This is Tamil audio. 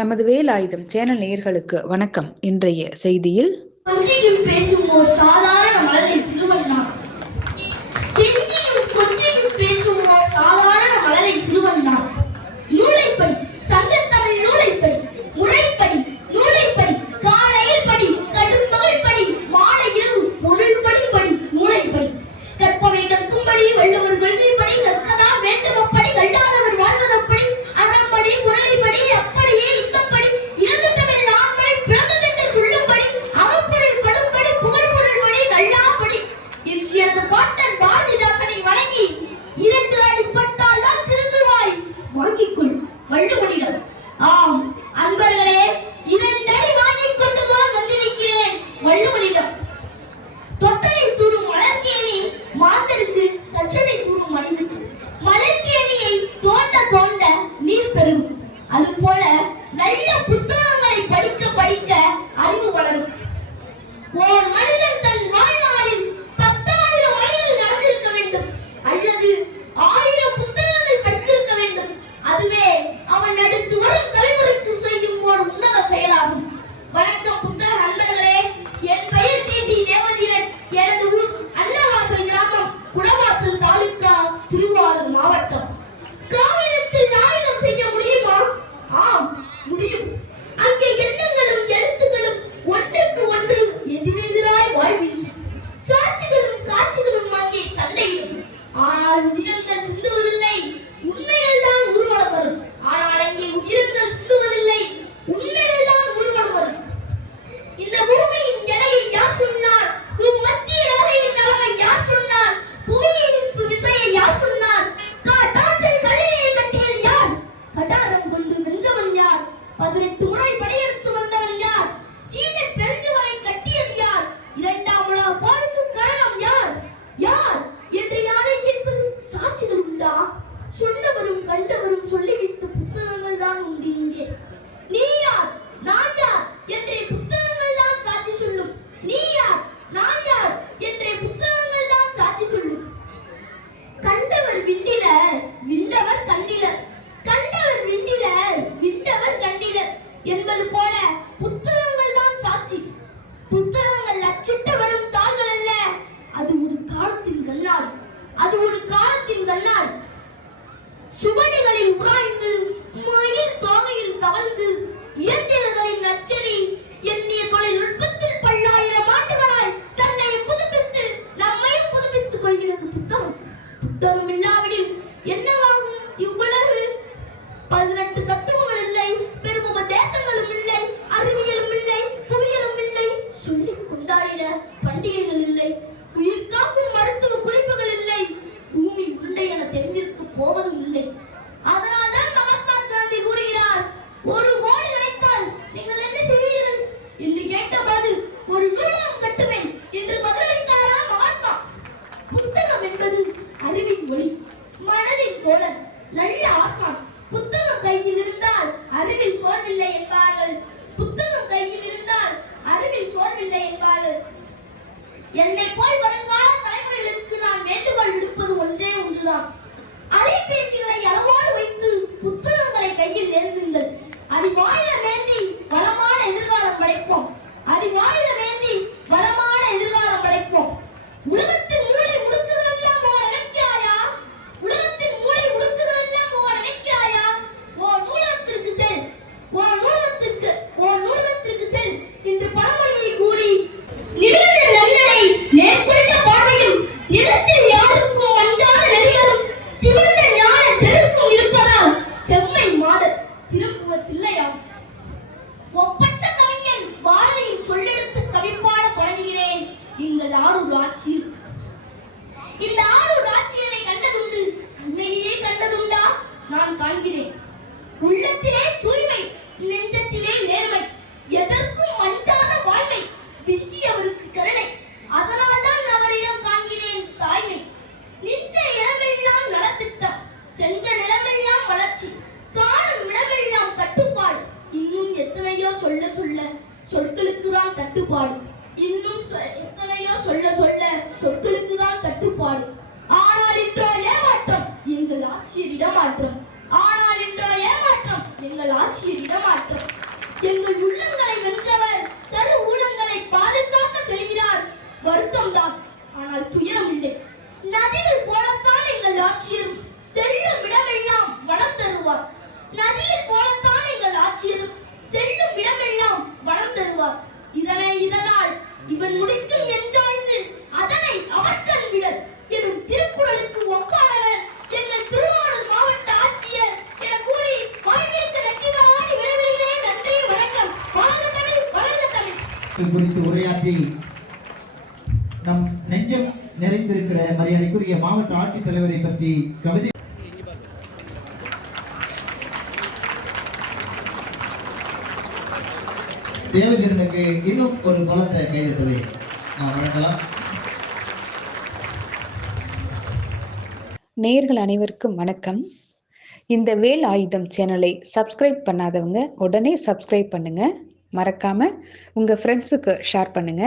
நமது வேலாயுதம் சேனல் நேயர்களுக்கு வணக்கம். இன்றைய செய்தியில் கொஞ்சியும் பேசும் ஓர் சாதாரண மழலை சிறுவன் நான். கொஞ்சியும் பேசும் ஓர் சாதாரண மழலை சிறுவன் நான். நூலைப்படி, சங்கத்தமிழ் நூலைப்படி, முறைப்படி, நூலைப்படி, காலையில் படி, கடும்பகல் படி, மாலை இரவு பொருள் படிப்படி, நூலைப்படி. கற்பவை கற்கும்படி, வள்ளுவர் கொள்கைப்படி, கற்கதான் வேண்டும் அப்படி, கல்லாதவர் வாழ்வதப்படி, அறம்படி, பொருளைப்படி, அப்படியே இன்பப்படி, இறந்து தமிழ் ஆண்மனை பிறந்ததென்று சொல்லும்படி, அகப்பொருள் படும்படி, புகழ்பொருள் படி, நல்லாப்படி என்று எனது பாட்டன் பாரதிதாசனை வணங்கி, 2 அடிப்பட்டால் தான் திருந்துவாய், வாங்கிக்கொள் வள்ளுவனிடம். ஆம் அன்பர்களே, 2 அடி வாங்கிக் கொண்டுதான் வந்திருக்கிறேன் வள்ளுவனிடம். தொட்டனை தூரும் மலர்கேணி மாந்தருக்கு கற்றனை தூரும் மனிது. மலர்கேணியை தோண்ட தோண்ட நீர் பெருகும். அதுபோல நல்ல புத்தகங்களை படிக்க படிக்க அறிவு வளரும். ஓர் மனிதன் தன் வாழ்நாளில் 10,000 மைல்கள் நடந்திருக்க வேண்டும், அல்லது 1000 புத்தகங்கள் படித்திருக்க வேண்டும். அதுவே அவன் அடுத்து வரும் தலைமுறைக்கு செய்யும் ஓர் உன்னத செயலாகும். வணக்கம் புத்தக நண்பர்களே. என் பெயர் டி. தேவதீரன். எனது ஊர் அன்னவாசல் கிராமம், குடவாசல் தாலுகா, திருவாரூர் மாவட்டம். காகிதத்தில் ஆயுதம் செய்ய முடியுமா? ஆம், முடியும். அங்கே எண்ணங்களும் எழுத்துக்களும் ஒன்றுக்கு ஒன்று எதிரெதிராய் வாழ்வீசும். சாட்சிகளும் காட்சிகளும் அங்கே சண்டையிடும். ஆனால் உதிரங்கள் சிந்துவதில்லை, உண்மைகள் தான் ஊர்வலம் வரும். ஆனால் அங்கே உதிரங்கள் சிந்துவதில்லை, உண்மைகள் தான் ஊர்வலம் வரும். இந்த பூமியின் எடையை யார் சொன்னார்? மத்திய ரேகையின் அளவை யார் சொன்னார்? புவியீர்ப்பு விசையை யார் சொன்னார்? காற்றில் கல்லினை கட்டியது யார்? கடாரம் கொண்டு வென்றவன் யார்? 18 முறை படையெடுத்து வந்தவன் யார்? சீன பெருஞ்சுவரை கட்டியது யார்? 2ஆம் உலகப் போருக்கு காரணம் யார்? யார் என்று யாரை கேட்பது? சாட்சிகள் உண்டா? சொன்னவரும் கண்டவரும் சொல்லி வைத்த புத்தகங்கள் தான் உண்டு இங்கே. நீ யார், நான் யார் என்றே புத்தகங்கள் தான் சாட்சி சொல்லும். நீ யார், நான் யார் என்றே புத்தகங்கள் தான் சாட்சி சொல்லும். கண்டவர் விண்ணிலர், விண்டவர் கண்ணிலர். கண்டவர் விண்ணிலர், விண்டவர் கண்ணிலர் என்பது போல புத்தகங்கள் தான் சாட்சி. புத்தகங்கள் அச்சிட்டு வரும் தாள்கள் அல்ல, அது ஒரு காலத்தின் கண்ணாடி. அது ஒரு காலத்தின் கண்ணாடி. சுவடிகளில் உராய்ந்து, மயில் தோகையில் தவழ்ந்து, இயந்திரங்களின் நச்சரி எண்ணிய தொழில்நுட்பத்தில் பல்லாயிரம் ஆண்டுகளாய் தன்னை புதுப்பித்து நம்மையும் புதுப்பித்துக் கொள்கிறது புத்தகம். புத்தகம் இல்லாவிடில் என்னவாகும் இவ்வுலகு? 18 தத்துவங்கள் இல்லை, பெருமுபதேசங்களும் இல்லை, அறிவியலும் இல்லை, புவியியலும் இல்லை, சொல்லிக் கொண்டாடிட பண்டிகைகள் இல்லை, உயிர் காக்கும் மருத்துவ குறிப்புகள் இல்லை, பூமி உருண்டை என தெரிந்திருக்க போவதும் இல்லை. அதனால்தான் மகாத்மா காந்தி கூறுகிறார், ஒரு கோடி நினைத்தால் நீங்கள் என்ன செய்வீர்கள் என்று கேட்டபோது ஒரு நூலகம் கட்டுவேன் என்று பதிலளித்தாரா மகாத்மா. புத்தகம் என்பது அறிவின் ஒளி, மனதின் தோழன், நல்ல ஆசான். புத்தகம் கையில் இருந்தால் அறிவில் சோர்வில்லை என்பார்கள். புத்தகம் கையில் இருந்தால் அறிவில் சோர்வில்லை என்பார்கள். என்னை போல் வருங்கால தலைமுறைகளுக்கு நான் வேண்டுகோள் விடுப்பது ஒன்றே ஒன்றுதான். அலைபேசிகளை அளவோடு வைத்து புத்தகங்களை கையில் ஏந்துங்கள். அறிவாயுதம் ஏந்தி வளமான எதிர்காலம் படைப்போம். அறிவாயுதம் ஏந்தி வளமான எதிர்காலம் படைப்போம். உலகத்தின் மூளை முடுக்குகள் எல்லாம் போக நினைக்கிறாயா? உலகத்தின் மூளை முடுக்குகள் எல்லாம் போக நினைக்கிறாயா? ஓ நூலகத்திற்கு செல், ஓ நூலகத்திற்கு செல் என்று பழமொழியை கூறி நிமிர்ந்த நன்னடை, நேர்கொண்ட பார்வையும், நிலத்தில் யாருக்கும் மஞ்சாத நெறிகளும், சிவந்த ஞான செருக்கும் இருப்பதால் செம்மை மாதர் திரும்புவதில்லையாம். ஒப்பற்ற கவிஞன் பாரதியின் சொல்லெடுத்து கவிப்பாட தொடங்குகிறேன் எங்கள் ஆரூர் ஆட்சியில். இந்த ஆரூர் ஆட்சியரை கண்டதுண்டு, அன்னையே கண்டதுண்டா? நான் காண்கிறேன். உள்ளத்திலே தூய்மை, நெஞ்சத்திலே நேர்மை, எதற்கும் அஞ்சாத வாய்மை, விஞ்சியவருக்கு கருணை. அதனால் தான் அவரிடம் காண்கிறேன் தாய்மை. நின்ற இடமெல்லாம் நலத்திட்டம், சென்ற நிலமெல்லாம் வளர்ச்சி, காணும் இடமெல்லாம் கட்டுப்பாடு. இன்னும் எத்தனையோ சொல்ல சொல்ல சொற்களுக்கு தான் தட்டுப்பாடு. இன்னும் எத்தனையோ சொல்ல சொல்ல சொற்களுக்கு தான் தட்டுப்பாடு. ஆனால் இன்றோ ஏமாற்றம், எங்கள் ஆட்சியரிடம் மாற்றம். ஆனால் இன்றோ ஏமாற்றம், எங்கள் ஆட்சியர் இடமாற்றம். எங்கள் உள்ளங்களை வென்றவர் தரு ஊழங்களை பாதுகாக்க செல்கிறார். வருத்தம்தான், ஆனால் துயரம் இல்லை. நதியில் போலத்தான் எங்கள் ஆட்சியரும் செல்லும் இடமெல்லாம் வளம் தருவார். நதியில் போலத்தான் எங்கள் ஆட்சியரும் செல்லும் இடமெல்லாம் வளம் தருவார். இதனால் இவன் முடிக்கும் என்றாய்ந்து அதனை அவன் கண்விடல் எனும் திருக்குறளுக்கு ஒப்பானவர் எங்கள் திருவாரூர் மாவட்ட ஆட்சியர் என கூறி வாய்ப்பிற்கு நெற்றிவாடி விடைபெறுகிறேன். நன்றி, வணக்கம். வாழ்க தமிழ், வளர்க தமிழ் குறித்து உரையாற்றி நம் நெஞ்சம் நிறைந்திருக்கிற மரியாதைக்குரிய மாவட்ட ஆட்சித்தலைவரை பற்றி கவிதை தேவதீரனுக்கு இன்னும் ஒரு பலத்தை கைதட்டலை நான் வழங்கலாம். நேயர்கள் அனைவருக்கும் வணக்கம். இந்த வேல் ஆயுதம் சேனலை சப்ஸ்கிரைப் பண்ணாதவங்க உடனே சப்ஸ்கிரைப் பண்ணுங்க. மறக்காம உங்க ஃப்ரெண்ட்ஸுக்கு ஷேர் பண்ணுங்க.